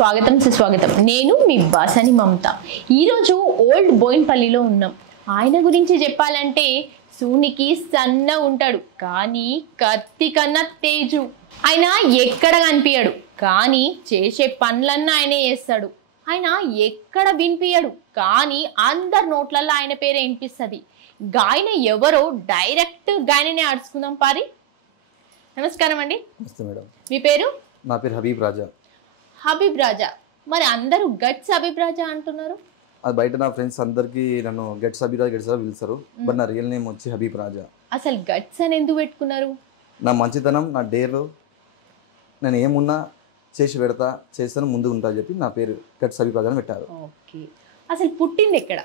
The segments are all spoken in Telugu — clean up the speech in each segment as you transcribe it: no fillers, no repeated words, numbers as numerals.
స్వాగతం సుస్వాగతం. నేను మీ బాసని మమత. ఈరోజు ఓల్డ్ బోయిన్పల్లిలో ఉన్నాం. ఆయన గురించి చెప్పాలంటే సూనికి సన్న ఉంటాడు, కానీ కత్తి కన్నా తేజు. ఆయన ఎక్కడ కనిపించడు, కానీ చేసే పనులన్నా ఆయనే చేస్తాడు. ఆయన ఎక్కడ వినిపించడు, కానీ అందరి నోట్లలో ఆయన పేరే వినిపిస్తుంది. గాయన ఎవరో డైరెక్ట్ గాయననే అడుచుకుందాం పారి. నమస్కారం అండి. నమస్తే మేడం. మీ పేరు? నా పేరు హబీబ్ రాజా. హబీబ్ రాజా. మరి అందరూ గట్స్ హబీబ్ రాజా అంటున్నారు. అది బయట నా ఫ్రెండ్స్ అందరికి నన్ను గట్స్ హబీబ్ రాజా, గట్స్ రాజా పిలుస్తారు. బట్ నా రియల్ నేమ్ వచ్చి హబీబ్ రాజా. అసలు గట్స్ అని ఎందుకు పెట్టుకున్నారు? నా మంచితనం, నా డేరు, నేను ఏమున్నా చేసి పెడతా, చేస్తాను, ముందుకు ఉంటా చెప్పి నా పేరు గట్స్ హబీబ్ రాజా అని పెట్టారు. ఓకే. అసలు పుట్టింది ఎక్కడ?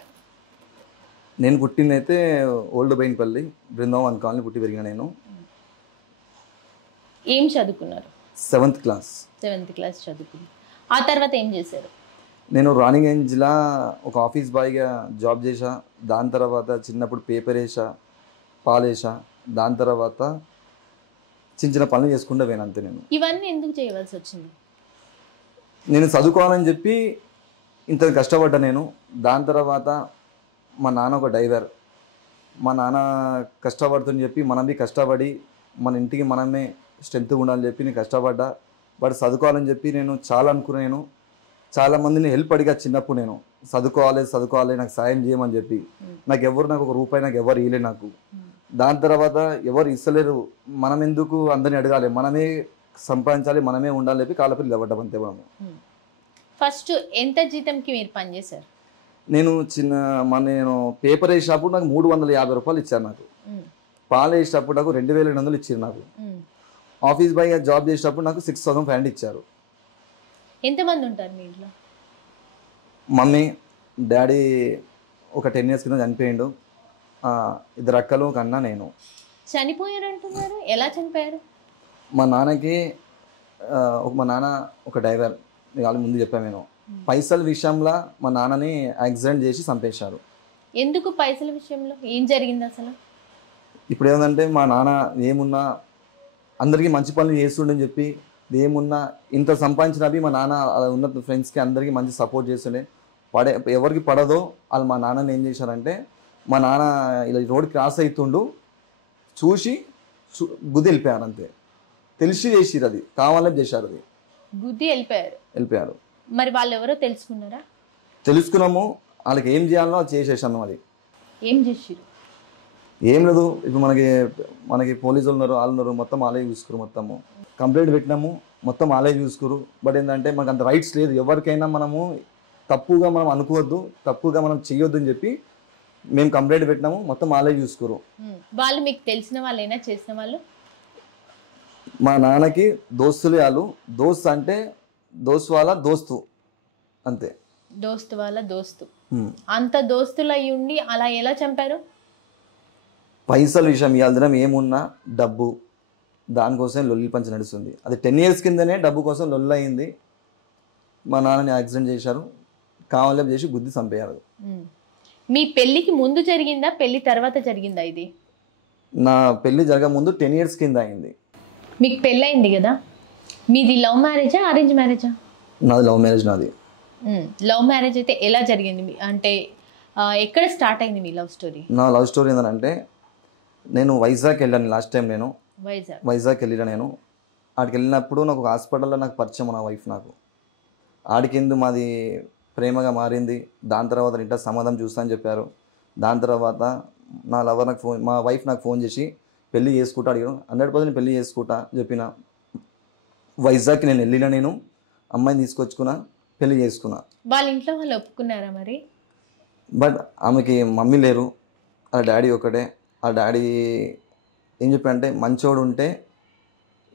నేను పుట్టింది అయితే ఓల్డ్ బైన్పల్లి బృందావన్ కాలనీ పుట్టి పెరిగిన. నేను ఏం చదువుకున్నారు? 7th class. 7th క్లాస్ చదువుకున్నారు. ఆ తర్వాత ఏం చేశారు? నేను రాణింగ్ రేంజ్లో ఒక ఆఫీస్ బాయ్గా జాబ్ చేసా. దాని తర్వాత చిన్నప్పుడు పేపర్ వేసా, పాలు వేసా. దాని తర్వాత చిన్న చిన్న పనులు చేసుకుంటూ పోయాను అంతే. నేను ఇవన్నీ ఎందుకు చేయవలసి వచ్చింది? నేను చదువుకోవాలని చెప్పి ఇంత కష్టపడ్డా నేను. దాని తర్వాత మా నాన్న ఒక డ్రైవర్. మా నాన్న కష్టపడుతుందని చెప్పి మనం కష్టపడి మన ఇంటికి మనమే స్ట్రెంత్ ఉండాలని చెప్పి నేను కష్టపడ్డా. బట్ చదువుకోవాలని చెప్పి నేను చాలా అనుకున్నాను. చాలామందిని హెల్ప్ అడిగా చిన్నప్పుడు. నేను చదువుకోవాలి, నాకు సాయం చేయమని చెప్పి. నాకు ఒక రూపాయి నాకు ఎవరు ఇవ్వలే నాకు. దాని తర్వాత ఎవరు ఇస్తలేరు, మనం ఎందుకు అందరిని అడగాలి, మనమే సంపాదించాలి, మనమే ఉండాలని చెప్పి కాళ్ళపల్లి నిలబడ్డాం అంతే. మనము ఫస్ట్ ఎంత జీతంకి మీరు పనిచేశారు? నేను పేపర్ వేసేటప్పుడు నాకు 350 రూపాయలు ఇచ్చారు. నాకు పాలు వేసేటప్పుడు నాకు 2200 ఇచ్చారు. నాకు ఆఫీస్ బాయ్గా జాబ్ చేసేటప్పుడు నాకు 6500 ఇచ్చారు. ఎంతమంది ఉంటారు మీ ఇంట్లో? మమ్మీ, డాడీ ఒక 10 years కింద చనిపోయిండు. 2 అక్కలు, ఒక అన్న, నేను. చనిపోయారు అంటున్నారు, ఎలా చనిపోయారు? మా నాన్న ఒక డ్రైవర్. వాళ్ళు ముందు చెప్పాను నేను. పైసల విషయంలో మా నాన్నని యాక్సిడెంట్ చేసి చంపేశారు. ఎందుకు పైసల విషయంలో ఏం జరిగింది అసలు? ఇప్పుడు ఏంటంటే మా నాన్న ఏమున్నా అందరికీ మంచి పనులు చేస్తుండని చెప్పి, ఏమున్నా ఇంత సంపాదించినా మా నాన్న ఉన్న ఫ్రెండ్స్కి అందరికీ మంచి సపోర్ట్ చేస్తుండే. ఎవరికి పడదో వాళ్ళు మా నాన్నని ఏం చేశారంటే, మా నాన్న ఇలా రోడ్ క్రాస్ అవుతుండు చూసి గుద్ది వెళ్ళిపోయారు అంతే. తెలిసి చేసిరు, అది కావాలని చేశారు. అది గుద్ది వెళ్ళిపోయారు. మరి వాళ్ళు ఎవరో తెలుసుకున్నారా? తెలుసుకున్నాము. వాళ్ళకి ఏం చేయాలో అది చేసేసాను. అది ఏం చేసిరు? ఏం లేదు. ఇప్పుడు మనకి పోలీసులు ఉన్నారు, వాళ్ళు ఉన్నారు, మొత్తం వాళ్ళే చూసుకురు. మొత్తము కంప్లైంట్ పెట్టినాము, మొత్తం వాళ్ళే చూసుకురు. బట్ ఏంటంటే మనకు అంత రైట్స్ లేదు. ఎవరికైనా మనము తప్పుగా మనం అనుకోవద్దు, తప్పుగా మనం చేయొద్దు అని చెప్పి మేము కంప్లైంట్ పెట్టినాము, మొత్తం వాళ్ళే చూసుకురు. వాళ్ళు మీకు తెలిసిన వాళ్ళైనా చేసిన వాళ్ళు? మా నాన్నకి దోస్తులు వాళ్ళు. దోస్త్ అంటే దోస్త్ వాళ్ళ దోస్తు అంతే. దోస్తు వాళ్ళ దోస్తు. అంత దోస్తులు అయ్యి ఉండి అలా ఎలా చంపారు? పైసల విషయం ఇవాళ దినం ఏమున్నా డబ్బు, దానికోసం లొల్లి పంచి నడుస్తుంది. అది 10 years కిందనే డబ్బు కోసం లొల్లి అయింది. మా నాన్నని యాక్సిడెంట్ చేశారు, కావాలని చేసి గుద్ది చంపేయారు. మీ పెళ్ళికి ముందు జరిగిందా, పెళ్లి తర్వాత జరిగిందా ఇది? నా పెళ్లి జరగ ముందు 10 years కింద అయింది. మీకు పెళ్ళయింది కదా, మీది లవ్ మ్యారేజా అరేంజ్ మ్యారేజా? నాది లవ్ మ్యారేజ్. నాది లవ్ మ్యారేజ్ అయితే ఎలా జరిగింది? అంటే ఎక్కడ స్టార్ట్ అయింది మీ లవ్ స్టోరీ? నా లవ్ స్టోరీ ఏంటంటే, నేను వైజాగ్ వెళ్ళాను లాస్ట్ టైం. నేను వైజాగ్ వెళ్ళిన. నేను ఆడికి వెళ్ళినప్పుడు నాకు ఒక హాస్పిటల్లో నాకు పరిచయం, నా వైఫ్. నాకు ఆడికిందు మాది ప్రేమగా మారింది. దాని తర్వాత ఇంటర్ సమాధానం చూస్తా అని చెప్పారు. దాని తర్వాత నా లవర్ మా వైఫ్ నాకు ఫోన్ చేసి పెళ్ళి చేసుకుంటా అడిగాను. 100% పెళ్ళి చేసుకుంటా చెప్పిన. వైజాగ్కి నేను వెళ్ళిన. నేను అమ్మాయిని తీసుకొచ్చుకున్నా, పెళ్ళి చేసుకున్నా. వాళ్ళ ఇంట్లో వాళ్ళు ఒప్పుకున్నారా మరి? బట్ ఆమెకి మమ్మీ లేరు, ఆ డాడీ ఒకటే. ఆ డాడీ ఏం చెప్పారంటే, మంచోడు ఉంటే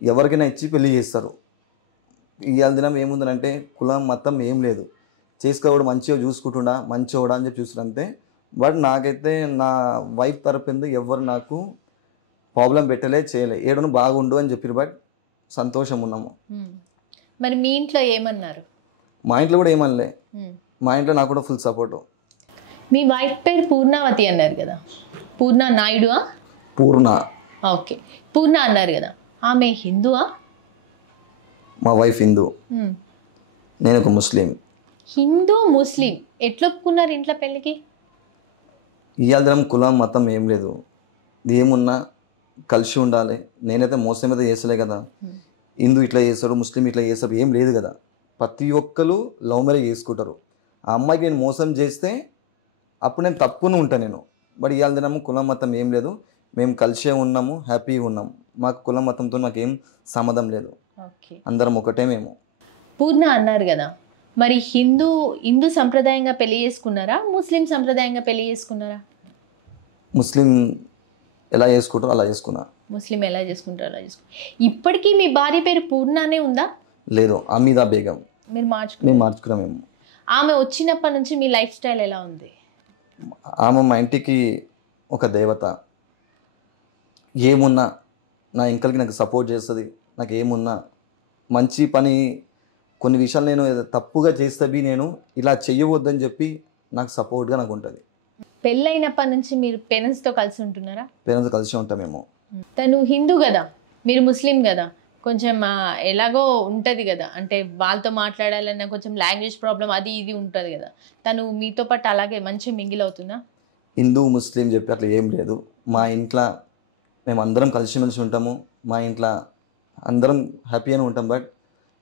ఎవరికైనా ఇచ్చి పెళ్ళి చేస్తారు. ఇవాళ దినం ఏముందంటే కులం మతం ఏం లేదు, చేసుకోవడం మంచిగా చూసుకుంటుండా, మంచోడా అని చెప్పి చూస్తారు అంతే. బట్ నాకైతే నా వైఫ్ తరపుంది ఎవరు నాకు ప్రాబ్లం పెట్టలే, చేయలే. ఏడను బాగుండు అని చెప్పారు. బట్ సంతోషం ఉన్నాము. మరి మీ ఇంట్లో ఏమన్నారు? మా ఇంట్లో కూడా ఏమనలే. మా ఇంట్లో నాకు కూడా ఫుల్ సపోర్టు. మీ వైఫ్ పేరు పూర్ణావతి అన్నారు కదా, పూర్ణ నాయుడువా? పూర్ణ. ఓకే, పూర్ణ అన్నారు కదా, ఆమె హిందువా? మా వైఫ్ హిందూ. నేను ఒక ముస్లిం. హిందూ ముస్లిం ఎట్లా ఒప్పుకున్నారు ఇంట్లో పెళ్ళికి? ఇవాళ దినం కులం మతం ఏం లేదు, ఏమున్నా కలిసి ఉండాలి. నేనైతే మోసం అయితే చేస్తలే కదా, హిందూ ఇట్లా చేస్తారు ముస్లిం ఇట్లా చేస్తారు ఏం లేదు కదా. ప్రతి ఒక్కరు లవ్ మ్యారేజ్ చేసుకుంటారు. ఆ అమ్మాయికి నేను మోసం చేస్తే అప్పుడు నేను తప్పును ఉంటాను నేను. బట్ ఇవాళ దినము కులం మతం ఏం లేదు, మేము కలిసే ఉన్నాము, హ్యాపీగా ఉన్నాము. మాకు కులం మతంతో మాకేం సంబంధం లేదు, ఓకే, అందరం ఒకటే మేము. పూర్ణ అన్నారు కదా, మరి హిందూ సంప్రదాయంగా పెళ్లి చేసుకున్నారా, ముస్లిం సంప్రదాయంగా పెళ్లి చేసుకున్నారా? ముస్లిం ఎలా చేసుకుంటారో అలా చేసుకున్నా. ముస్లిం ఎలా చేసుకుంటారో అలా చేసుకున్నారు. ఇప్పటికీ మీ భార్య పేరు పూర్ణనే ఉందా? లేదు, అమీదా బేగం. మీరు మేము మార్చుకున్నాం మేము. ఆమె వచ్చినప్పటి నుంచి మీ లైఫ్ స్టైల్ ఎలా ఉంది? ఆమె మా ఇంటికి ఒక దేవత. ఏమున్నా నా ఇంకలకి నాకు సపోర్ట్ చేస్తుంది. నాకు ఏమున్నా మంచి పని కొన్ని విషయాలు నేను తప్పుగా చేస్తే నేను ఇలా చెయ్యవద్దని చెప్పి నాకు సపోర్ట్గా నాకు ఉంటుంది. పెళ్ళైనప్పటి నుంచి మీరు పేరెంట్స్తో కలిసి ఉంటున్నారా? పేరెంట్స్ కలిసి ఉంటాం మేము. తను హిందూ కదా, మీరు ముస్లిం కదా, కొంచెం ఎలాగో ఉంటుంది కదా, అంటే వాళ్ళతో మాట్లాడాలన్నా కొంచెం లాంగ్వేజ్ ప్రాబ్లం అది ఇది ఉంటుంది కదా. తను మీతో పాటు అలాగే మంచి మింగిల్ అవుతుందా? హిందూ ముస్లిం చెప్పి అట్లా ఏం లేదు. మా ఇంట్లో మేము అందరం కలిసిమెలిసి ఉంటాము. మా ఇంట్లో అందరం హ్యాపీగానే ఉంటాం. బట్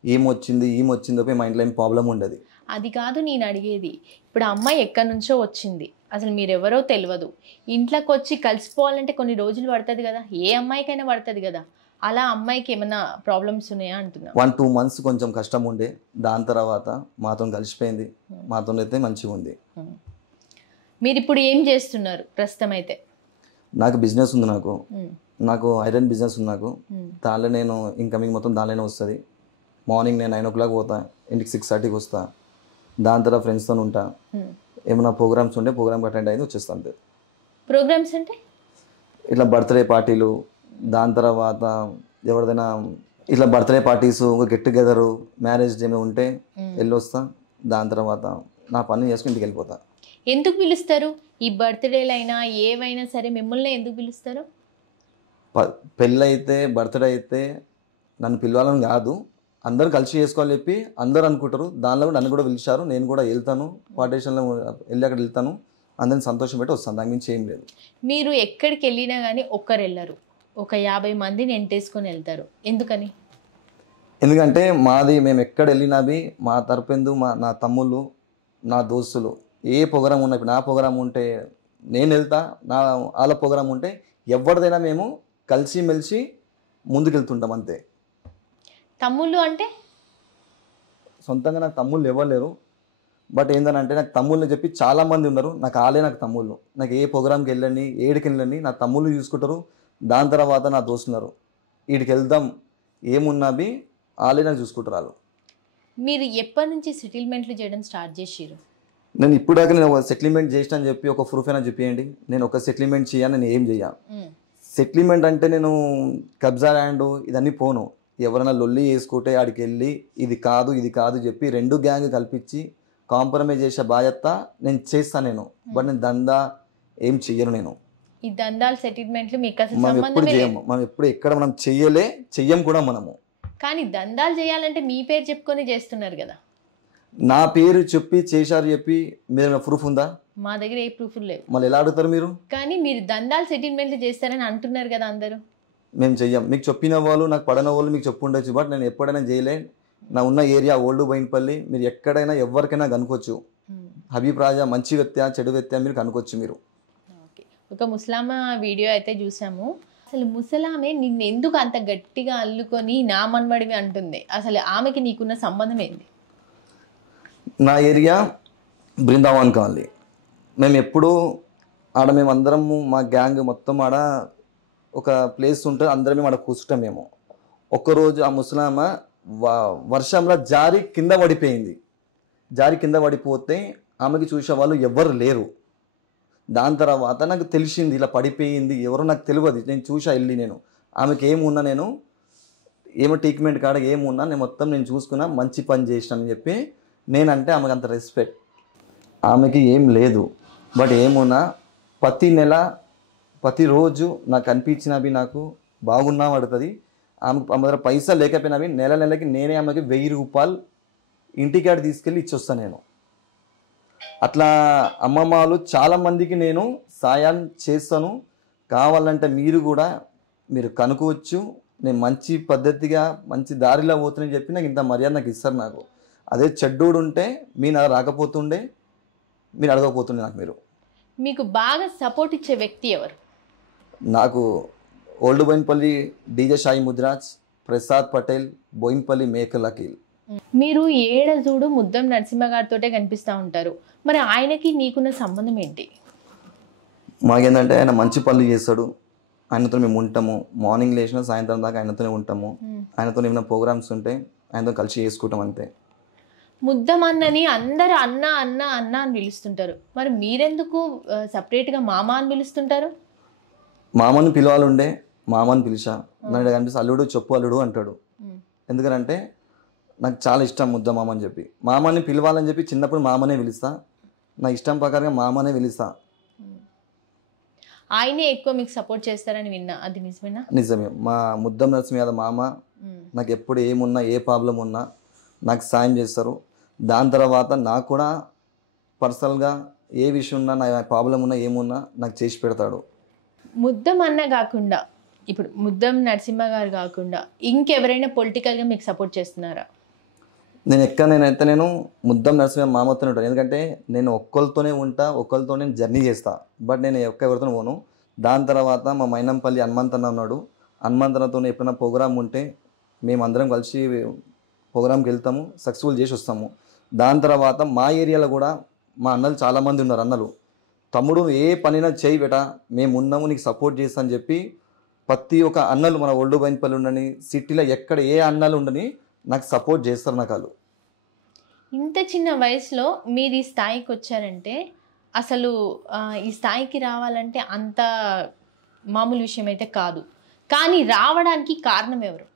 ఏమొచ్చిందో మా ఇంట్లో ఏం ప్రాబ్లం ఉండదు. అది కాదు నేను అడిగేది. ఇప్పుడు ఆ అమ్మాయి ఎక్కడి నుంచో వచ్చింది, అసలు మీరెవరో తెలియదు, ఇంట్లోకి వచ్చి కలిసిపోవాలంటే కొన్ని రోజులు పడుతుంది కదా, ఏ అమ్మాయికైనా పడుతుంది కదా. అలా అమ్మాయికి ఏమైనా ప్రాబ్లమ్స్ ఉన్నాయా అంటున్నా? 1-2 months కొంచెం కష్టం ఉండే, దాని తర్వాత మాతో కలిసిపోయింది. మాతో అయితే మంచిగా ఉంది. మీరు ఇప్పుడు ఏం చేస్తున్నారు ప్రస్తుతం? అయితే నాకు బిజినెస్ ఉంది. నాకు ఐరన్ బిజినెస్ ఉంది. దానిలో నేను ఇన్కమింగ్ మొత్తం దానిలోనే వస్తుంది. మార్నింగ్ నేను 9 o'clock పోతా, ఇంటికి 6:30కి వస్తా. దాని తర్వాత ఫ్రెండ్స్తో ఉంటా. ఏమైనా ప్రోగ్రామ్స్ ఉంటే ప్రోగ్రామ్ అటెండ్ అయింది వచ్చేస్తా అంతే. ప్రోగ్రామ్స్ అంటే ఇట్లా బర్త్డే పార్టీలు, దాని తర్వాత ఎవరిదైనా ఇట్లా బర్త్డే పార్టీస్, ఒక గెట్ టుగెదరు, మ్యారేజ్ డే ఉంటే వెళ్ళొస్తా. దాని తర్వాత నా పని చేసుకుని ఇంటికి వెళ్ళిపోతా. ఎందుకు పిలుస్తారు? ఈ బర్త్డేలైనా ఏవైనా సరే మిమ్మల్ని ఎందుకు పిలుస్తారు? పెళ్ళైతే బర్త్డే అయితే నన్ను పిలవాలని కాదు, అందరూ కలిసి చేసుకోవాలని చెప్పి అందరూ అనుకుంటారు. దానిలో కూడా నన్ను కూడా పిలిచారు. నేను కూడా వెళ్తాను, పార్టీషన్లో వెళ్ళి అక్కడ వెళ్తాను, అందరిని సంతోషం పెట్టి వస్తాను. దాని మించి ఏం లేదు. మీరు ఎక్కడికి వెళ్ళినా కానీ ఒక్కరు వెళ్ళరు, ఒక 50 మందిని ఎంటేసుకొని వెళ్తారు. ఎందుకని? ఎందుకంటే మేము ఎక్కడ వెళ్ళినవి మా తరపుందు నా తమ్ముళ్ళు, నా దోస్తులు ఏ ప్రోగ్రామ్ ఉన్నా, ఇప్పుడు నా ప్రోగ్రామ్ ఉంటే నేను వెళ్తా, వాళ్ళ ప్రోగ్రామ్ ఉంటే ఎవరిదైనా మేము కలిసిమెలిసి ముందుకెళ్తుంటాం అంతే. తమ్ముళ్ళు అంటే సొంతంగా నాకు తమ్ముళ్ళు ఎవరు లేరు. బట్ ఏంటంటే నాకు తమ్ముళ్ళు చెప్పి చాలామంది ఉన్నారు. నాకు తమ్ముళ్ళు. నాకు ఏ ప్రోగ్రామ్కి వెళ్ళండి, ఏడికి వెళ్ళండి, నా తమ్ముళ్ళు చూసుకుంటారు. దాని తర్వాత నా దోస్తున్నారు, వీడికి వెళ్దాం ఏమున్నవి వాళ్ళే నాకు చూసుకుంటారు వాళ్ళు. మీరు ఎప్పటి నుంచి సెటిల్మెంట్లు చేయడం స్టార్ట్ చేసిరు? నేను ఇప్పుడాక నేను ఒక సెటిల్మెంట్ చేసిన అని చెప్పి ఒక ప్రూఫ్ అయినా చెప్పేయండి. నేను ఒక సెటిల్మెంట్ చేయాలి, నేను ఏం చెయ్యా. సెటిల్మెంట్ అంటే నేను కబ్జా ల్యాండ్ ఇదన్నీ పోను. ఎవరైనా లొల్లి చేసుకుంటే ఆడికి వెళ్ళి ఇది కాదు చెప్పి 2 గ్యాంగ్ కల్పించి కాంప్రమైజ్ చేసే బాధ్యత నేను చేస్తాను. బట్ నేను దందా ఏం చెయ్యను. నేను ఈ దందాలు సెటిల్మెంట్లు మీకు అసలు మనం ఎప్పుడు చేయము. మనం ఎప్పుడు ఎక్కడ మనం చెయ్యం కూడా మనము. కానీ దందాలు చేయాలంటే మీ పేరు చెప్పుకొని చేస్తున్నారు కదా. నా పేరు చెప్పి చేశారు చెప్పి మీరు ప్రూఫ్ ఉందా? మా దగ్గర ఏ ప్రూఫ్ లేవు. మళ్ళీ ఎలా అడుగుతారు మీరు? కానీ మీరు దందాలు సెటిల్మెంట్లు చేస్తారని అంటున్నారు కదా అందరూ. మేము చెయ్యం. మీకు చెప్పిన వాళ్ళు, నాకు పడన వాళ్ళు మీకు చెప్పు ఉండొచ్చు. బట్ నేను ఎప్పుడైనా చేయలే. నా ఉన్న ఏరియా ఓల్డ్ బోయినపల్లి, మీరు ఎక్కడైనా ఎవరికైనా కనుకోవచ్చు. హబీబ్ రాజా మంచి వ్యక్తి చెడు వ్యక్తి మీరు కనుకోవచ్చు. మీరు ఒక ముసలామ వీడియో అయితే చూసాము. అసలు ముసలామె నిన్ను ఎందుకు అంత గట్టిగా అల్లుకొని నా మనవడివి అంటుంది? అసలు ఆమెకి నీకున్న సంబంధం ఏంది? నా ఏరియా బృందావన్ కాలనీ. మేము ఎప్పుడు మేమందరము మా గ్యాంగ్ మొత్తం ఒక ప్లేస్ ఉంటుంది, అందరం ఆడ కూర్చుంటాం. మేము ఒక్కరోజు ఆ ముసలామ వర్షంలో జారి కింద పడిపోతే ఆమెకి చూసే వాళ్ళు ఎవ్వరు లేరు. దాని తర్వాత నాకు తెలిసింది ఇలా పడిపోయింది, ఎవరో నాకు తెలియదు. నేను చూసా వెళ్ళి, నేను ఆమెకి ఏమున్నా, నేను ఏమో ట్రీట్మెంట్ కాడ ఏమున్నా నేను మొత్తం నేను చూసుకున్నా, మంచి పని చేసినానని చెప్పి నేనంటే ఆమెకు అంత రెస్పెక్ట్. ఆమెకి ఏం లేదు. బట్ ఏమున్నా ప్రతి నెల ప్రతిరోజు నాకు అనిపించినవి నాకు బాగున్నా పడుతుంది. ఆమె దగ్గర పైసలు లేకపోయినవి నెలకి నేనే ఆమెకి 1000 రూపాయలు ఇంటికాడ తీసుకెళ్ళి ఇచ్చొస్తాను నేను. అట్లా అమ్మమ్మలు చాలామందికి నేను సాయం చేస్తాను. కావాలంటే మీరు కూడా మీరు కనుక్కోవచ్చు. నేను మంచి పద్ధతిగా మంచి దారిలో పోతుందని చెప్పి నాకు ఇంత మర్యాద నాకు ఇస్తారు. నాకు అదే చెడ్డోడు ఉంటే మీ నాకు రాకపోతుండే, మీరు అడగకపోతుండే నాకు. మీరు మీకు బాగా సపోర్ట్ ఇచ్చే వ్యక్తి ఎవరు? నాకు ఓల్డ్ బోయిన్పల్లి డీజే సాయి ముద్రాజ్, ప్రసాద్ పటేల్, బోయిన్పల్లి మేకల్ అఖిల్. మీరు ఏడ చూడు ముద్దం నరసింహ గారితోటే కనిపిస్తూ ఉంటారు. మరి ఆయనకి నీకున్న సంబంధం ఏంటి? మాకేంటంటే ఆయన మంచి పనులు చేస్తాడు. ఆయనతో మేము ఉంటాము. మార్నింగ్ లేచిన సాయంత్రం దాకా ఆయనతోనే ఉంటాము. ఆయనతో ఏమైనా ప్రోగ్రామ్స్ ఉంటే ఆయనతో కలిసి చేసుకుంటాం అంతే. ముద్దమన్నని అందరు అన్న అన్న అన్న అని పిలుస్తుంటారు. మరి మీరెందుకు సపరేట్గా మామ అని పిలుస్తుంటారు? మామని పిలవాలండే మామని పిలిచా. నన్ను కనిపిస్తే అల్లుడు చెప్పు అల్లుడు అంటాడు. ఎందుకంటే నాకు చాలా ఇష్టం ముద్ద మామ అని చెప్పి. మామని పిలవాలని చెప్పి చిన్నప్పుడు మామనే పిలుస్తా. నా ఇష్టం ప్రకారంగా మామనే పిలుస్తా. ఆయనే ఎక్కువ మీకు సపోర్ట్ చేస్తారని విన్నా, అది నిజమేనా? నిజమే. మా ముద్దం నరసింహ యాదవ్ మామ నాకు ఎప్పుడు ఏమున్నా ఏ ప్రాబ్లం ఉన్నా నాకు సాయం చేస్తారు. దాని తర్వాత నాకు కూడా పర్సనల్గా ఏ విషయం ఉన్నా నా ప్రాబ్లం ఉన్నా ఏమున్నా నాకు చేసి పెడతాడు. ముద్దం అన్న కాకుండా ఇప్పుడు ముద్దం నరసింహ గారు కాకుండా ఇంకెవరైనా పొలిటికల్గా మీకు సపోర్ట్ చేస్తున్నారా? నేనైతే ముద్దం నరసింహ మామతోనే ఉంటాను. ఎందుకంటే నేను ఒక్కరితోనే ఉంటా, ఒక్కరితోనే జర్నీ చేస్తా. బట్ నేను ఎవరితోనే పోను. దాని తర్వాత మా మైనంపల్లి హనుమంతన్న ఉన్నాడు. హనుమంతన్నతో ఎప్పుడైనా ప్రోగ్రామ్ ఉంటే మేమందరం కలిసి ప్రోగ్రామ్కి వెళ్తాము, సక్సెస్ఫుల్ చేసి వస్తాము. దాని తర్వాత మా ఏరియాలో కూడా మా అన్నలు చాలామంది ఉన్నారు. అన్నలు తమ్ముడు ఏ పనైనా చేయి బెట, మేము ఉన్నాము నీకు సపోర్ట్ చేస్తా అని చెప్పి ప్రతి ఒక్క అన్నలు మన ఓల్డ్ బోయిన్పల్లి ఉండని, సిటీలో ఎక్కడ ఏ అన్నలు ఉండని నాకు సపోర్ట్ చేస్తారు. నాకు వాళ్ళు ఇంత చిన్న వయసులో మీరు ఈ స్థాయికి వచ్చారంటే అసలు ఈ స్థాయికి రావాలంటే అంత మామూలు విషయం అయితే కాదు. కానీ రావడానికి కారణం ఎవరు?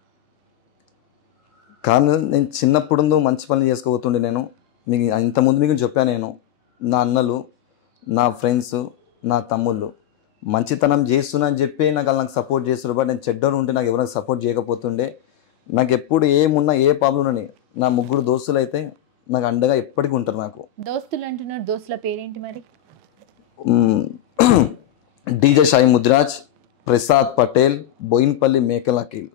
కారణం నేను చిన్నప్పుడు మంచి పనులు చేసుకోబోతుండే. నేను మీకు ఇంతకుముందు మీకు చెప్పాను. నేను నా అన్నలు, నా ఫ్రెండ్స్, నా తమ్ముళ్ళు మంచితనం చేస్తున్నా అని చెప్పి నాకు సపోర్ట్ చేస్తారు. బట్ నేను చెడ్డను ఉంటే నాకు ఎవరైనా సపోర్ట్ చేయకపోతుండే. నాకు ఎప్పుడు ఏమున్నా ఏ ప్రాబ్లం అని నా ముగ్గురు దోస్తులు అయితే నాకు అండగా ఎప్పటికీ ఉంటారు. నాకు దోస్తులు అంటున్నారు, దోస్తుల పేరేంటి మరి? డీజే సాయి ముద్రాజ్, ప్రసాద్ పటేల్, బోయిన్పల్లి మేకల్ అఖిల్.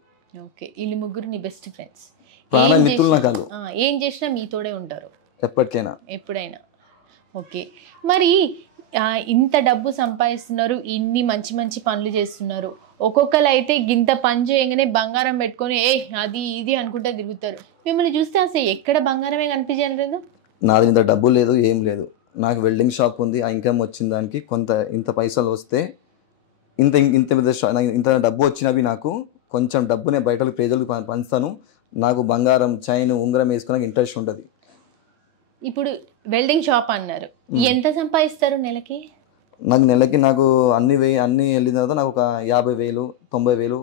ఓకే, వీళ్ళు ముగ్గురు నీ బెస్ట్ ఫ్రెండ్స్, ప్రాణ మిత్రులు. నాకు వాళ్ళు ఏం చేసినా మీతోడే ఉంటారు ఎప్పటికైనా ఎప్పుడైనా. ఓకే, మరి ఇంత డబ్బు సంపాదిస్తున్నారు, ఇన్ని మంచి మంచి పనులు చేస్తున్నారు. ఒక్కొక్కరు అయితే గింత పని చేయగానే బంగారం పెట్టుకొని అది ఇది అనుకుంటా తిరుగుతారు. మిమ్మల్ని చూస్తే అసలు ఎక్కడ బంగారమే కనిపించలేదు. నాది ఇంత డబ్బు లేదు, ఏం లేదు. నాకు వెల్డింగ్ షాప్ ఉంది. ఆ ఇన్కమ్ వచ్చిన దానికి ఇంత పైసలు వస్తే ఇంత ఇంత డబ్బు వచ్చినవి నాకు కొంచెం డబ్బు నేను బయటకు ప్రజలకు పంచుతాను. నాకు బంగారం చైన్ ఉంగరం వేసుకునే ఇంట్రెస్ట్ ఉంటుంది. ఇప్పుడు వెల్డింగ్ షాప్ అన్నారు, ఎంత సంపాదిస్తారు నెలకి? నాకు అన్ని వెళ్ళిన తర్వాత నాకు ఒక 50,000 90,000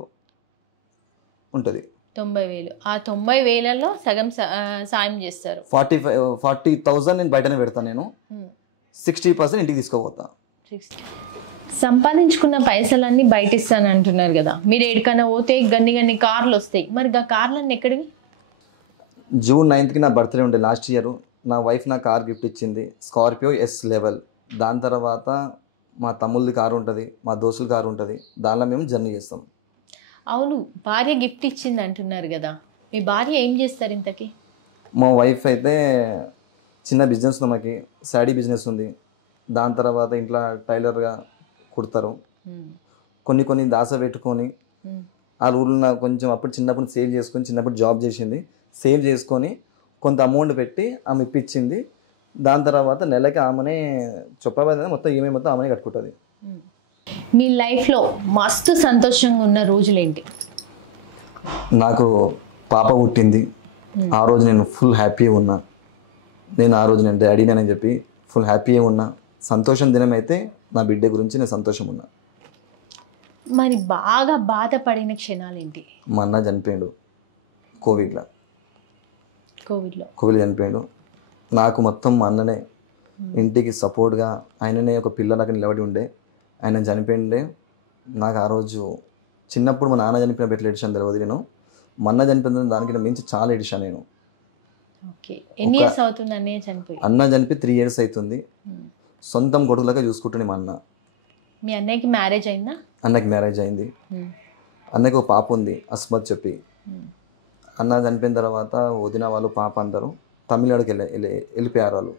ఉంటుంది. 90,000. ఆ 90,000లో సగం సాయం చేస్తారు. 40,000 నేను బయటనే పెడతాను. నేను 60% ఇంటికి తీసుకోపోతా. సంపాదించుకున్న పైసలన్నీ బయట ఇస్తాను అంటున్నారు కదా, మీరు ఎక్కడికైనా పోతే గన్ని కార్లు వస్తాయి, మరి ఆ కార్లన్నీ ఎక్కడివి? June 9th నా బర్త్డే ఉండే లాస్ట్ ఇయర్. నా వైఫ్ నా కార్ గిఫ్ట్ ఇచ్చింది, స్కార్పియో S లెవెల్. దాని తర్వాత మా తమ్ముళ్ళది కారు ఉంటుంది, మా దోస్తుల కారు ఉంటుంది. దానిలో మేము జర్నీ చేస్తాం. అవును, భార్య గిఫ్ట్ ఇచ్చింది అంటున్నారు కదా, మీ భార్య ఏం చేస్తారు ఇంతకీ? మా వైఫ్ అయితే చిన్న బిజినెస్ ఉంది, మాకు శాడీ బిజినెస్ ఉంది. దాని తర్వాత ఇంట్లో టైలర్గా కుడతారు. కొన్ని దాస పెట్టుకొని ఆ ఊళ్ళో కొంచెం అప్పుడు చిన్నప్పుడు సేవ్ చేసుకొని, చిన్నప్పుడు జాబ్ చేసింది, సేవ్ చేసుకొని కొంత అమౌంట్ పెట్టి ఆమె ఇప్పించింది. దాని తర్వాత నెలకి ఆమెనే చొప్పబడి మొత్తం ఈమె మొత్తం ఆమెనే కట్టుకుంటుంది. మీ లైఫ్లో మస్తు సంతోషంగా ఉన్న రోజులేంటి? నాకు పాప పుట్టింది, ఆ రోజు నేను ఫుల్ హ్యాపీగా ఉన్నా. నేను ఆ రోజు నేను డాడీని అని చెప్పి ఫుల్ హ్యాపీగా ఉన్నా. సంతోషం దినం అయితే నా బిడ్డ గురించి నేను సంతోషం ఉన్నా. మరి బాగా బాధపడిన క్షణాలు ఏంటి? మా అన్న చనిపోయాడు కోవిడ్లో చనిపోయాడు. నాకు మొత్తం మా అన్ననే ఇంటికి సపోర్ట్గా, ఆయననే ఒక పిల్లలకు నిలబడి ఉండే. ఆయన చనిపోయిండే. నాకు ఆ రోజు చిన్నప్పుడు మా నాన్న చనిపోయిన ఎట్లా ఏడిచాను తెలియదు. నేను మా అన్న చనిపోయిన దానికి మించి చాలా ఏడిచాను నేను. ఓకే. ఎన్ని ఇయర్స్ అవుతుంది అన్నయ్య చనిపోయి? అన్న చనిపోయి 3 years అవుతుంది. సొంతం కొడుకులాగా చూసుకుంటుంది మా అన్న. మీ అన్నయ్యకి మ్యారేజ్ అయిందా? అన్నకి మ్యారేజ్ అయింది. అన్నకి ఒక పాప ఉంది, అస్మత్ చెప్పి. అన్న చనిపోయిన తర్వాత వదిన వాళ్ళు పాప అందరూ తమిళనాడుకి వెళ్ళిపోయారు వాళ్ళు.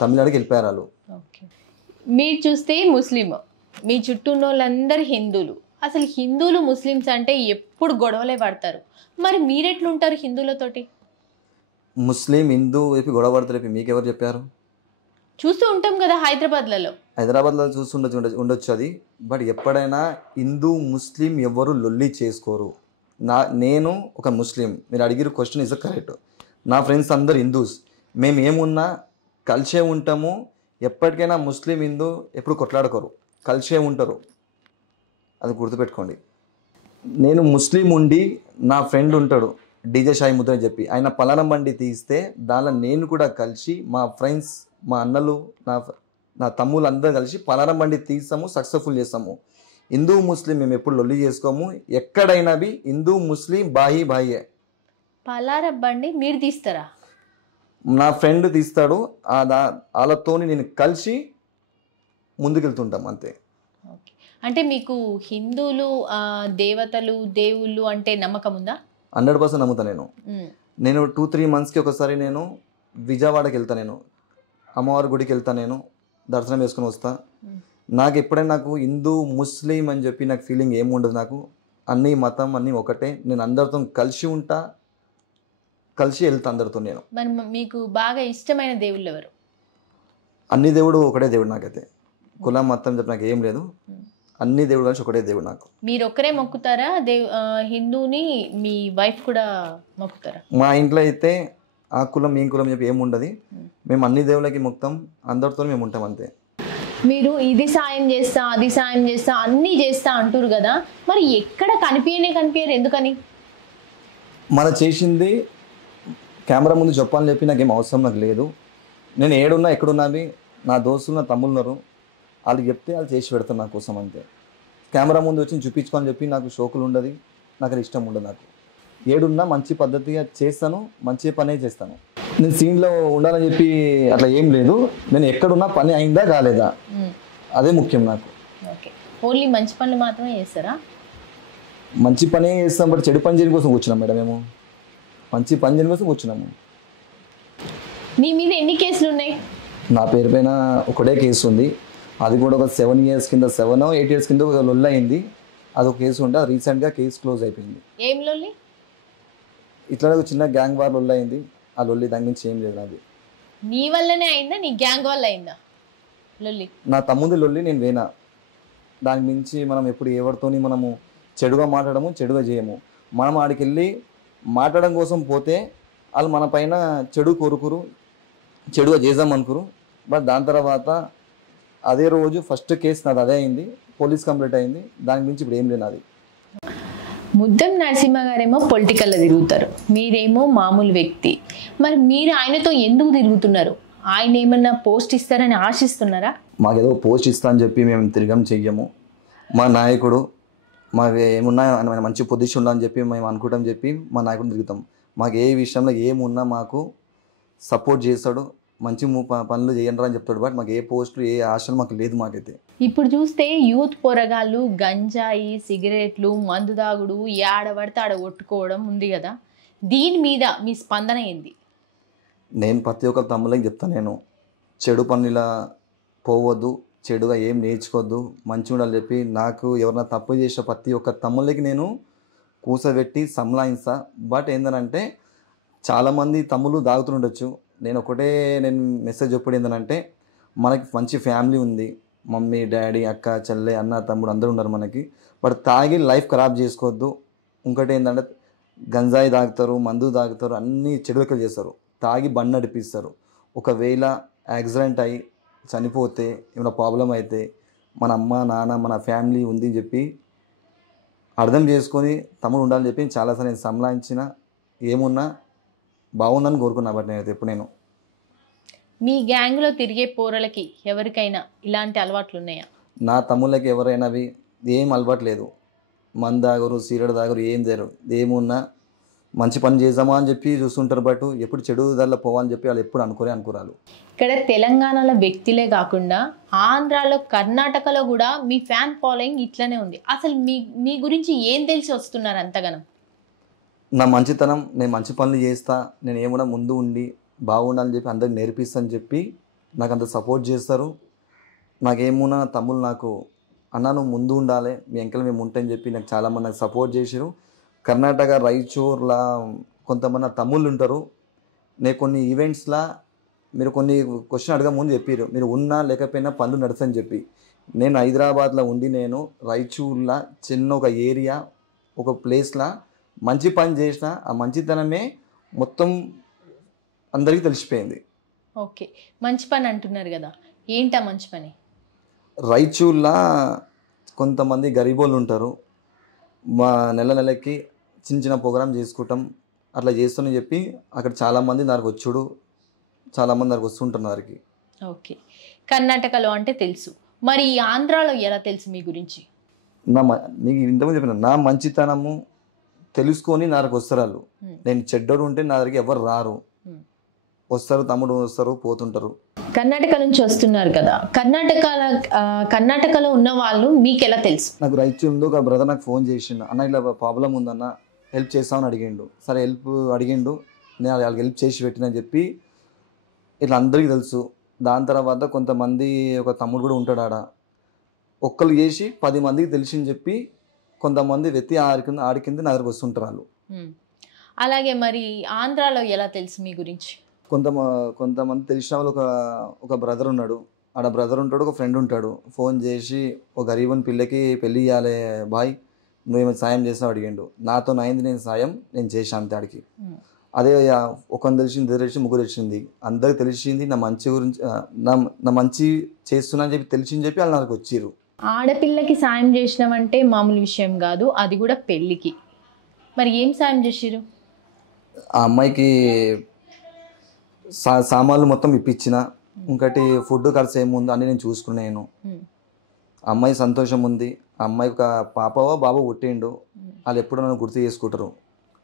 తమిళనాడుకి వెళ్ళిపోయారు వాళ్ళు. ఓకే. మీరు చూస్తే ముస్లిం, మీ చుట్టూ ఉన్న వాళ్ళందరూ హిందువులు. అసలు హిందువులు ముస్లిమ్స్ అంటే ఎప్పుడు గొడవలే పడతారు. మరి మీరెట్లుంటారు హిందువులతోటి? ముస్లిం హిందూ చెప్పి గొడవ పడతారు మీకెవరు చెప్పారు? చూస్తూ ఉంటాం కదా హైదరాబాద్లలో. హైదరాబాద్లో ఉండొచ్చు అది. బట్ ఎప్పుడైనా హిందూ ముస్లిం ఎవరు లొల్లి చేసుకోరు. నేను ఒక ముస్లిం, మీరు అడిగిన క్వశ్చన్ ఇస్ కరెక్ట్. నా ఫ్రెండ్స్ అందరు హిందూస్, మేము ఏమున్నా కలిసే ఉంటాము. ఎప్పటికైనా ముస్లిం హిందూ ఎప్పుడు కొట్లాడుకోరు, కలిసే ఉంటారు. అది గుర్తుపెట్టుకోండి. నేను ముస్లిం ఉండి నా ఫ్రెండ్ ఉంటాడు డీజే షాయి ముద్ర అని చెప్పి, ఆయన పలానా బండి తీస్తే దానిలో నేను కూడా కలిసి మా ఫ్రెండ్స్, మా అన్నలు, నా తమ్ముళ్ళు అందరూ కలిసి పలానా బండి తీస్తాము, సక్సెస్ఫుల్ చేస్తాము. హిందూ ముస్లిం మేము ఎప్పుడు లొల్లి చేసుకోము. ఎక్కడైనా హిందూ ముస్లిం బాయి బాయే. పలారా బండి మీరు తీస్తారా? నా ఫ్రెండ్ తీస్తాడు, వాళ్ళతో నేను కలిసి ముందుకెళ్తుంటాం అంతే. అంటే మీకు హిందువులు దేవతలు దేవుళ్ళు అంటే నమ్మకం ఉందా? 100% నమ్ముతా నేను 2-3 monthsకి ఒకసారి నేను విజయవాడకి వెళ్తాను. నేను అమ్మవారి గుడికి వెళ్తాను, నేను దర్శనం చేసుకుని వస్తా. నాకు ఎప్పుడైనా నాకు హిందూ ముస్లిం అని చెప్పి నాకు ఫీలింగ్ ఏమి ఉండదు. నాకు అన్ని మతం అన్నీ ఒకటే. నేను అందరితో కలిసి ఉంటా, కలిసి వెళ్తా అందరితో. నేను మరి మీకు బాగా ఇష్టమైన దేవుళ్ళు ఎవరు? అన్ని దేవుడు ఒకటే దేవుడు నాకైతే. కులం మతం చెప్పి నాకు ఏం లేదు. అన్ని దేవుడు కలిసి ఒకటే దేవుడు నాకు. మీరు ఒక్కరే మొక్కుతారా హిందూని? మీ వైఫ్ కూడా మొక్కుతారా? మా ఇంట్లో అయితే ఆ కులం ఈ కులం చెప్పి ఏముండదు. మేము అన్ని దేవుళ్ళకి మొక్కుతాం, అందరితో మేము ఉంటాం అంతే. మీరు ఇది సాయం చేస్తా, అది సాయం చేస్తా, అన్నీ చేస్తా అంటారు కదా, మరి ఎక్కడ కనిపించరు ఎందుకని? మన చేసింది కెమెరా ముందు చెప్పాలని చెప్పి నాకేం అవసరం నాకు లేదు. నేను ఏడున్నా ఎక్కడున్నా నా దోస్తులు నా తమ్ముళ్ళు ఉన్నారు, వాళ్ళు చెప్తే వాళ్ళు చేసి పెడతారు నా కోసం అంతే. కెమెరా ముందు వచ్చి చూపించుకోని చెప్పి నాకు షోకులు ఉండదు, నాకు అది ఇష్టం ఉండదు. నాకు ఏడున్నా మంచి పద్ధతిగా చేస్తాను, మంచి పనే చేస్తాను. నేను సీన్లో ఉండాలని చెప్పి అట్లా ఏం లేదు. నేను ఎక్కడున్నా పని అయిందా కాలేదా అదే ముఖ్యం నాకు. ఓకే. ఓన్లీ మంచి పనులు మాత్రమే చేస్తారా? మంచి పనే చేస్తాం, బట్ చెడు పని చేయడం కోసం కూర్చున్నాం మేడం. మేము మంచి పని చేయడం కోసం కూర్చున్నాము. మీ మీద ఎన్ని కేసులు ఉన్నాయి? నా పేరు పైన ఒకటే కేసు ఉంది. అది కూడా ఒక 7 years కింద, 7 or 8 years కింద ఒక లొల్లి అయింది. అదొక కేసు ఉంటే అది రీసెంట్గా కేసు క్లోజ్ అయిపోయింది. ఏం లొల్లి? ఇట్లా ఒక చిన్న గ్యాంగ్ వార్ లొల్లి అయింది. ఆ లొల్లి దాని నుంచి ఏం లేదు. అది నీ వల్లనే అయిందా, నీ గ్యాంగ్ వల్ల అయిందా లొల్లి? నా తమ్ముడి లొల్లి నేను వేనా. దాని మించి మనం ఎప్పుడు ఎవరితోని మనము చెడుగా మాట్లాడము, చెడుగా చేయము. మనం ఆడికి వెళ్ళి మాట్లాడడం కోసం పోతే వాళ్ళు మన పైన చెడు కోరుకురు, చెడుగా చేద్దాం అనుకురు. బట్ దాని తర్వాత అదే రోజు ఫస్ట్ కేసు నాది అదే అయింది, పోలీస్ కంప్లైంట్ అయింది. దాని గురించి ఇప్పుడు ఏం లేదు నాది. ముద్దం నరసింహ గారేమో పొలిటికల్లో తిరుగుతారు, మీరేమో మామూలు వ్యక్తి. మరి మీరు ఆయనతో ఎందుకు తిరుగుతున్నారు? ఆయన ఏమన్నా పోస్ట్ ఇస్తారని ఆశిస్తున్నారా? మాకేదో పోస్ట్ ఇస్తా అని చెప్పి మేము తిరగం చెయ్యము. మా నాయకుడు మాకు ఏమున్నా మంచి పొజిషన్ ఉండాలని చెప్పి మేము అనుకుంటాం చెప్పి మా నాయకుడిని తిరుగుతాం. మాకు ఏ విషయంలో ఏమున్నా మాకు సపోర్ట్ చేస్తాడు, మంచి పనులు చేయండి అని చెప్తాడు. బట్ మాకు ఏ పోస్టులు ఏ ఆశలు మాకు లేదు. మాకైతే ఇప్పుడు చూస్తే యూత్ పోరగాళ్ళు గంజాయి, సిగరెట్లు, మందు దాగుడు, ఆడబడితే ఆడ కొట్టుకోవడం ఉంది కదా, దీని మీద మీ స్పందన ఏంది? నేను ప్రతి ఒక్క తమ్ముళ్ళకి చెప్తాను, నేను చెడు పనుల పోవద్దు, చెడుగా ఏం నేర్చుకోవద్దు, మంచిగా ఉండాలని చెప్పి. నాకు ఎవరైనా తప్పు చేసే ప్రతి ఒక్క తమ్ముళ్ళకి నేను కూసబెట్టి సంలాయిస్తా. బట్ ఏంటంటే చాలామంది తమ్ముళ్ళు దాగుతుండొచ్చు. నేను మెసేజ్ చెప్పడం ఏంటంటే, మనకి మంచి ఫ్యామిలీ ఉంది, మమ్మీ డాడీ అక్క చెల్లె అన్న తమ్ముడు అందరూ ఉన్నారు మనకి. బట్ తాగి లైఫ్ ఖరాబ్ చేసుకోవద్దు. ఇంకోటి ఏంటంటే గంజాయి తాగుతారు, మందు తాగుతారు, అన్నీ చెడులకలు చేస్తారు, తాగి బండి నడిపిస్తారు. ఒకవేళ యాక్సిడెంట్ అయ్యి చనిపోతే, ఏమైనా ప్రాబ్లం అయితే మన అమ్మ నాన్న మన ఫ్యామిలీ ఉంది అని చెప్పి అర్థం చేసుకొని తమ్ముడు ఉండాలని చెప్పి చాలాసార్లు నేను సంలాయించిన. ఏమున్నా బాగుందని కోరుకున్నా. బట్ నేనైతే ఎప్పుడు నేను మీ గ్యాంగ్లో తిరిగే పోరలకి ఎవరికైనా ఇలాంటి అలవాట్లు ఉన్నాయా? నా తమ్ముళ్ళకి ఎవరైనావి ఏం అలవాటు లేదు. మందు తాగరు, సిగరెట్ తాగరు, ఏం చేయరు. ఏమున్నా మంచి పని చేద్దామా అని చెప్పి చూస్తుంటారు, బట్ ఎప్పుడు చెడు దారిలో పోవాలని చెప్పి వాళ్ళు ఎప్పుడు అనుకోరాలు. ఇక్కడ తెలంగాణలో వ్యక్తులే కాకుండా ఆంధ్రాలో, కర్ణాటకలో కూడా మీ ఫ్యాన్ ఫాలోయింగ్ ఇట్లనే ఉంది. అసలు మీ గురించి ఏం తెలిసి వస్తున్నారు అంతగానం? నా మంచితనం, నేను మంచి పనులు చేస్తా, నేను ఏమన్నా ముందు ఉండి బాగుండాలని చెప్పి అందరికి నేర్పిస్తాను చెప్పి నాకు అంత సపోర్ట్ చేస్తారు. నాకేమున్నా తమ్ముళ్ళు నాకు అన్న నువ్వు ముందు ఉండాలి, మీ వెంకలు మేము ఉంటాయని చెప్పి నాకు చాలామంది నాకు సపోర్ట్ చేసారు. కర్ణాటక రాయచూర్లా కొంతమంది తమ్ముళ్ళు ఉంటారు. నేను కొన్ని ఈవెంట్స్లా మీరు కొన్ని క్వశ్చన్ అడగ ముందు చెప్పారు, మీరు ఉన్నా లేకపోయినా పనులు నడుసని చెప్పి. నేను హైదరాబాద్లో ఉండి నేను రాయచూర్లా చిన్న ఒక ఏరియా, ఒక ప్లేస్లా మంచి పని చేసిన ఆ మంచితనమే మొత్తం అందరికీ తెలిసిపోయింది. ఓకే, మంచి పని అంటున్నారు కదా, ఏంటా మంచి పని? రాయచూర్లా కొంతమంది గరీబోళ్ళు ఉంటారు. మా నెలకి చిన్న చిన్న ప్రోగ్రామ్ చేసుకుంటాం, అట్లా చేస్తానని చెప్పి అక్కడ చాలామంది నాకు వచ్చుడు, చాలామంది నాకు వస్తుంటున్నారికి. ఓకే, కర్ణాటకలో అంటే తెలుసు, మరి ఈ ఆంధ్రాలో ఎలా తెలుసు మీ గురించి? మీకు ఇంతకుముందు చెప్పిన నా మంచితనము తెలుసుకొని నా దగ్గరకు వస్తారు వాళ్ళు. నేను చెడ్డోడు ఉంటే నా దగ్గరికి ఎవరు రారు, వస్తారు తమ్ముడు వస్తారు పోతుంటారు. కర్ణాటక నుంచి వస్తున్నారు కదా, కర్ణాటకలో ఉన్న వాళ్ళు మీకు ఎలా తెలుసు? నాకు రాయచూర్లో ఒక బ్రదర్ నాకు ఫోన్ చేసిండు, అన్న ఇలా ప్రాబ్లం ఉందన్న హెల్ప్ చేస్తామని అడిగిండు. సరే హెల్ప్ అడిగిండు, నేను వాళ్ళకి హెల్ప్ చేసి పెట్టినని చెప్పి ఇట్లా అందరికీ తెలుసు. దాని తర్వాత కొంతమంది ఒక తమ్ముడు కూడా ఉంటాడు ఆడ, ఒక్కరు చేసి 10 మందికి తెలిసింది చెప్పి కొంతమంది వ్యక్తి ఆడి కింద నా దగ్గరకు వస్తుంటారు వాళ్ళు. అలాగే మరి ఆంధ్రాలో ఎలా తెలుసు మీ గురించి? కొంతమంది తెలిసిన వాళ్ళు ఒక బ్రదర్ ఉన్నాడు, ఆడ బ్రదర్ ఉంటాడు, ఒక ఫ్రెండ్ ఉంటాడు. ఫోన్ చేసి ఒక గరీబన్ పిల్లకి పెళ్ళి ఇవ్వాలి బాయ్, నువ్వేమైనా సాయం చేస్తావు అడిగిండు. నాతో అయింది నేను సాయం నేను చేశాను అంతే ఆడికి. అదే ఒకరిని తెలిసింది, ఇద్దరు తెలిసి, ముగ్గురు తెలిసింది, అందరికి తెలిసింది నా మంచి గురించి, నా మంచి చేస్తున్నా అని చెప్పి తెలిసింది చెప్పి వాళ్ళు నాకు వచ్చిర్రు. ఆడపిల్లకి సాయం చేసినామంటే మామూలు విషయం కాదు, అది కూడా పెళ్ళికి. మరి ఏం సాయం చేసిరు? ఆ అమ్మాయికి సామాన్లు మొత్తం ఇప్పించిన, ఇంకటి ఫుడ్ ఖర్చు ఏముందో అన్నీ నేను చూసుకున్నాను. అమ్మాయి సంతోషం ఉంది. ఆ అమ్మాయి ఒక పాపవో బాబు పుట్టిండు, వాళ్ళు ఎప్పుడు నన్ను గుర్తు చేసుకుంటారు.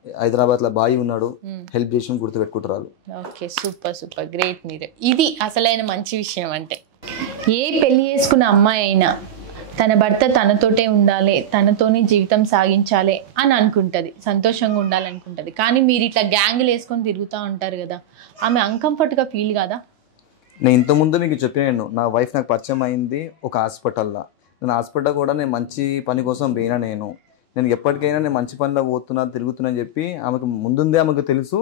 హైదరాబాద్లో బాయ్ ఉన్నాడు, హెల్ప్ చేసి గుర్తు పెట్టుకుంటారు వాళ్ళు. Okay, super super great. మీరు ఇది అసలైన మంచి విషయం. అంటే ఏ పెళ్లి చేసుకున్న అమ్మాయి అయినా తన భర్త తనతోటే ఉండాలి, తనతోనే జీవితం సాగించాలి అని అనుకుంటుంది, సంతోషంగా ఉండాలనుకుంటుంది. కానీ మీరు ఇట్లా గ్యాంగులు వేసుకొని తిరుగుతూ ఉంటారు కదా, ఆమె అన్కంఫర్ట్గా ఫీల్ కాదా? నేను ఇంతకుముందు మీకు చెప్పాను, నా వైఫ్ నాకు పరిచయం అయింది ఒక హాస్పిటల్లో. నేను హాస్పిటల్ కూడా నేను మంచి పని కోసం పోయినా. నేను ఎప్పటికైనా నేను మంచి పనిలో పోతున్నా తిరుగుతున్నా అని చెప్పి ఆమెకు ముందుందే ఆమెకు తెలుసు,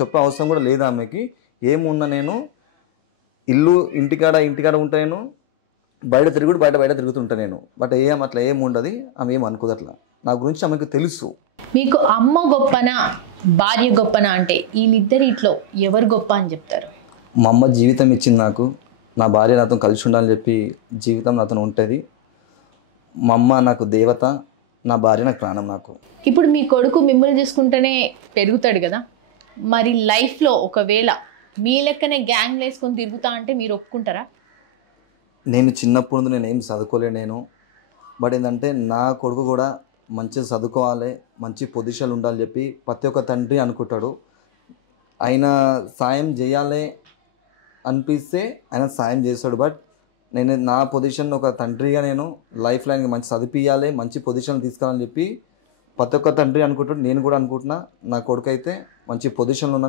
చెప్పే అవసరం కూడా లేదు ఆమెకి. ఏమున్నా నేను ఇంటికాడ ఉంటాను, బయట తిరుగుతుంటా నేను. బట్ అట్లా ఏముండదు, ఆమె ఏం అనుకోదు అట్లా. నా గురించి ఆమెకు తెలుసు. మీకు అమ్మ గొప్పనా భార్య గొప్పనా అంటే వీళ్ళిద్దరిట్లో ఎవరు గొప్ప అని చెప్తారు? మా అమ్మ జీవితం ఇచ్చింది నాకు, నా భార్య నాతో కలిసి ఉండాలని చెప్పి జీవితం నాతో ఉంటుంది. మా అమ్మ నాకు దేవత, నా భార్య నాకు ప్రాణం. నాకు ఇప్పుడు మీ కొడుకు మిమ్మల్ని చూసుకుంటేనే పెరుగుతాడు కదా, మరి లైఫ్లో ఒకవేళ మీ లెక్కనే గ్యాంగ్ వేసుకొని తిరుగుతా అంటే మీరు ఒప్పుకుంటారా? నేను చిన్నప్పుడు నేను ఏం చదువుకోలే బట్ ఏంటంటే నా కొడుకు కూడా మంచిగా చదువుకోవాలి, మంచి పొజిషన్లు ఉండాలని చెప్పి ప్రతి ఒక్క తండ్రి అనుకుంటాడు. ఆయన సాయం చేయాలి అనిపిస్తే ఆయన సాయం చేస్తాడు. బట్ నేను నా పొజిషన్ ఒక తండ్రిగా నేను లైఫ్ లైన్కి మంచి చదివియాలి, మంచి పొజిషన్ తీసుకురావాలని చెప్పి ప్రతి ఒక్క తండ్రి అనుకుంటాడు. నేను కూడా అనుకుంటున్నా నా కొడుకు అయితే మంచి పొజిషన్లో ఉన్నాను.